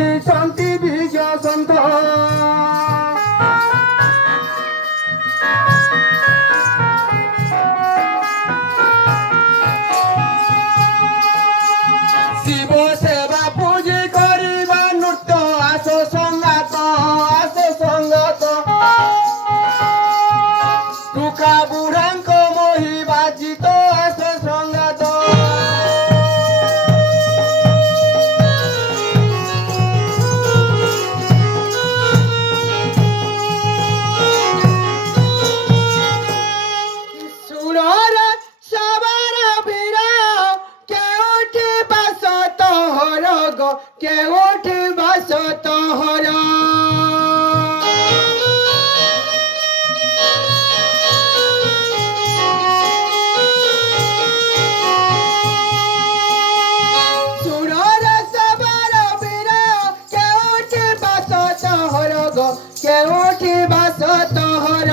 କହିଛନ୍ତି ବିଜୟ ସନ୍ଥ। ଶିବ ସେବା ପୂଜି କରିବା ନୃତ୍ୟ ଆସ ସଙ୍ଗାତ ଆସ ସଙ୍ଗାତ ଟୁକା ବୁଢ଼ାଙ୍କ ମହି ବାଜିତ ଆସ ସଙ୍ଗାତ। ସୁରରେ ସବାର ବୀର କେଉଁଠି ବାସ ତୋହର ଗୋ କେଉଁଠି ବାସ ତୋହର। ସୁରରେ ସବାର ବୀର କେଉଁଠି ବାସ ତୋହର ଗୋ କେଉଁଠି ବାସ ତୋହର।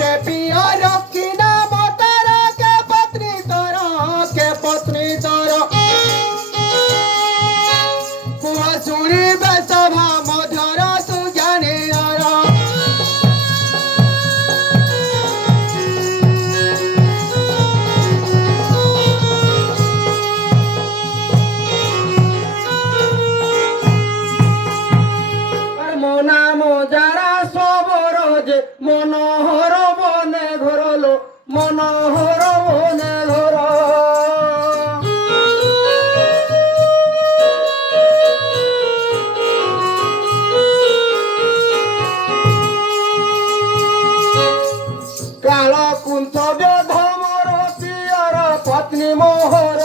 के पियर की नाम तारा के पत्नी तोर कुह शुणिबे सभा मध्यर तू ज्ञानी नर। মো নাম যারা সবর যে মনোহর বনে ধরলো মনোহর বনে ধর। কাল কুণ্ঠব্য ধমর পিয়র পত্নী মোহর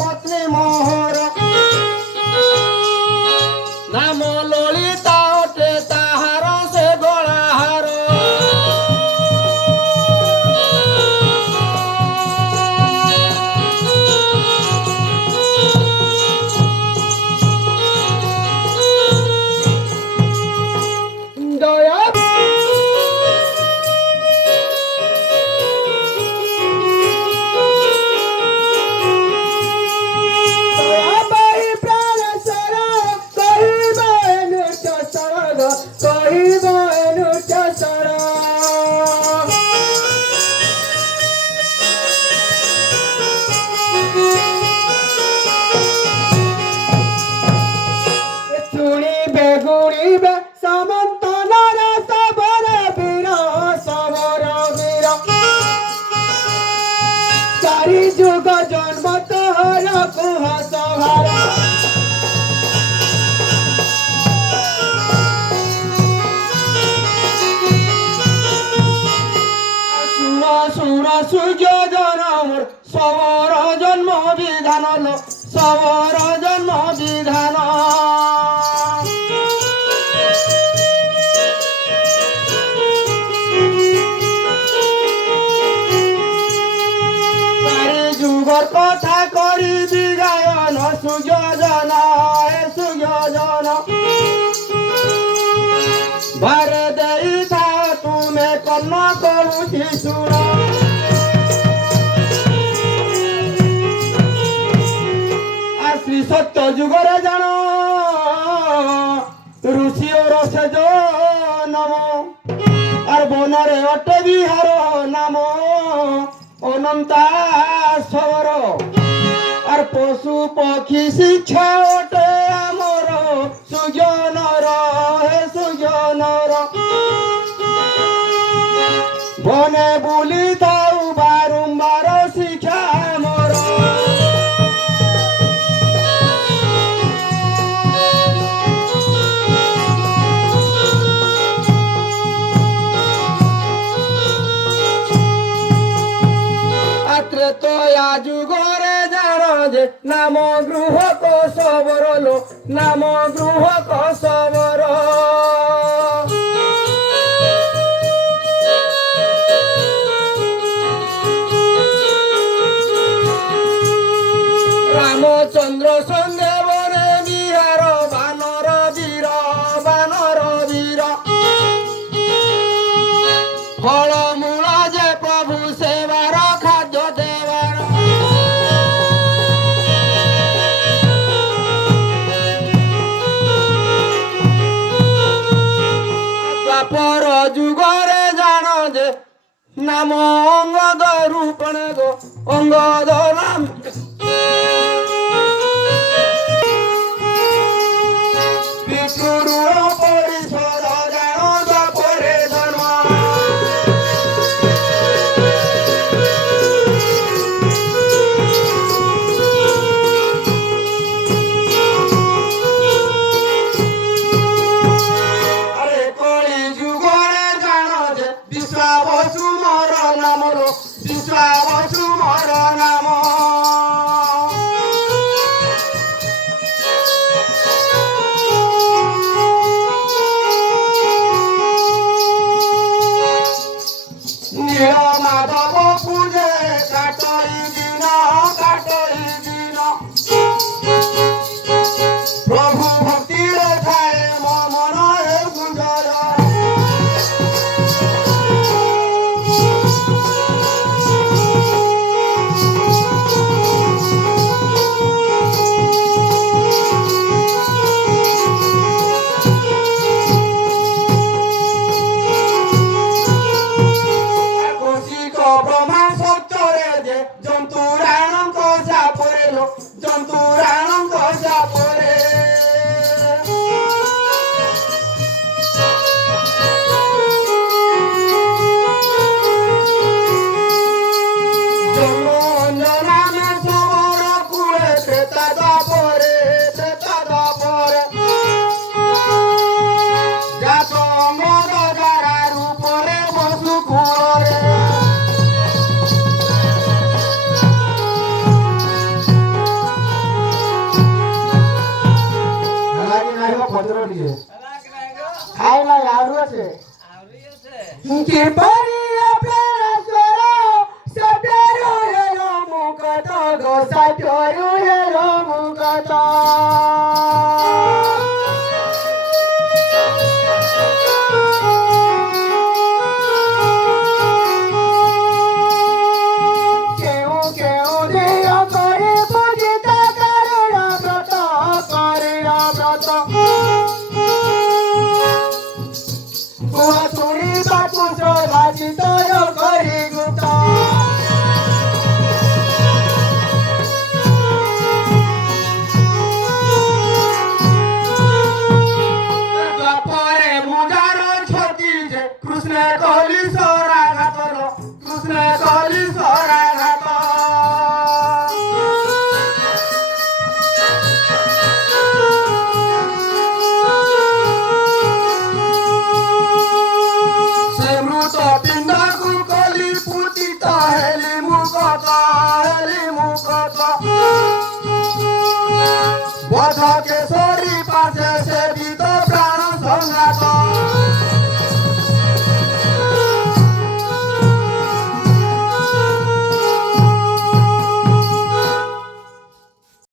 পত্নী মোহর নাম ললিতা অটে তাহার সে গলাহার। দয়া দয়াবাই প্রাণেশ্বর কহিব নৃত্য সরগ কহিব নৃত্য সর। শুনিবে গুণিবে সমন্ত নর সবর বীর সবর বীর চারি যুগ জন্ম তোহর কুহ সভার। শুণ শুণ সূর্য জনমর সবর জন্ম বিধান লো সবর জন্ম বিধান। চারি যুগর কথা করিবি গায়ন সুযোজন এ সুযোজন। ভারে ଦେଇଥାଅ ତୁମେ କର୍ଣ୍ଣ କରୁଛି ଶୁଣ। আর শ্রী সত্য যুগরে জান ঋষি ও রসেজ নম আর বনরে অটে বিহার নাম অনন্তাশ্বর। আর পশু পক্ষী শিক্ষা অটে আমার সুজনর হে সুজনর। বনে বুলি থাউ বারম্বার শিক্ষা মোর। ত্রেতয়া যুগরে জান যে নাম গৃহ কসবর লো নাম গৃহ কসবর। রামচন্দ্র সঙ্গে বনে বিহার বানর বীর বানর বীর। নাম অঙ্গদ রূপণ গো অঙ্গদ নাম বিষ্ণুর পরিষদ জানো পরে জন্ম আরে কলি যুগরে জানো যে বিশ্বাবসু মর নাম লো বিশ্বাবসু মর নাম নীল মাধব পূজে কাটই দিন প্রভু ভক্তির ঠাই মনরে গুঞ্জর কৌশিক ব্রহ্মা সত্যরে যে জন্তুরাণঙ্ক চাপরে লো জন্তুরাণঙ্ক চাপরে জন্মঞ্জনামে সবর কুলে ত্রেতা দাপরে জাত মদ দ্বারা রূপরে বসু কুরে খাই নাই আরু আছে কি পারে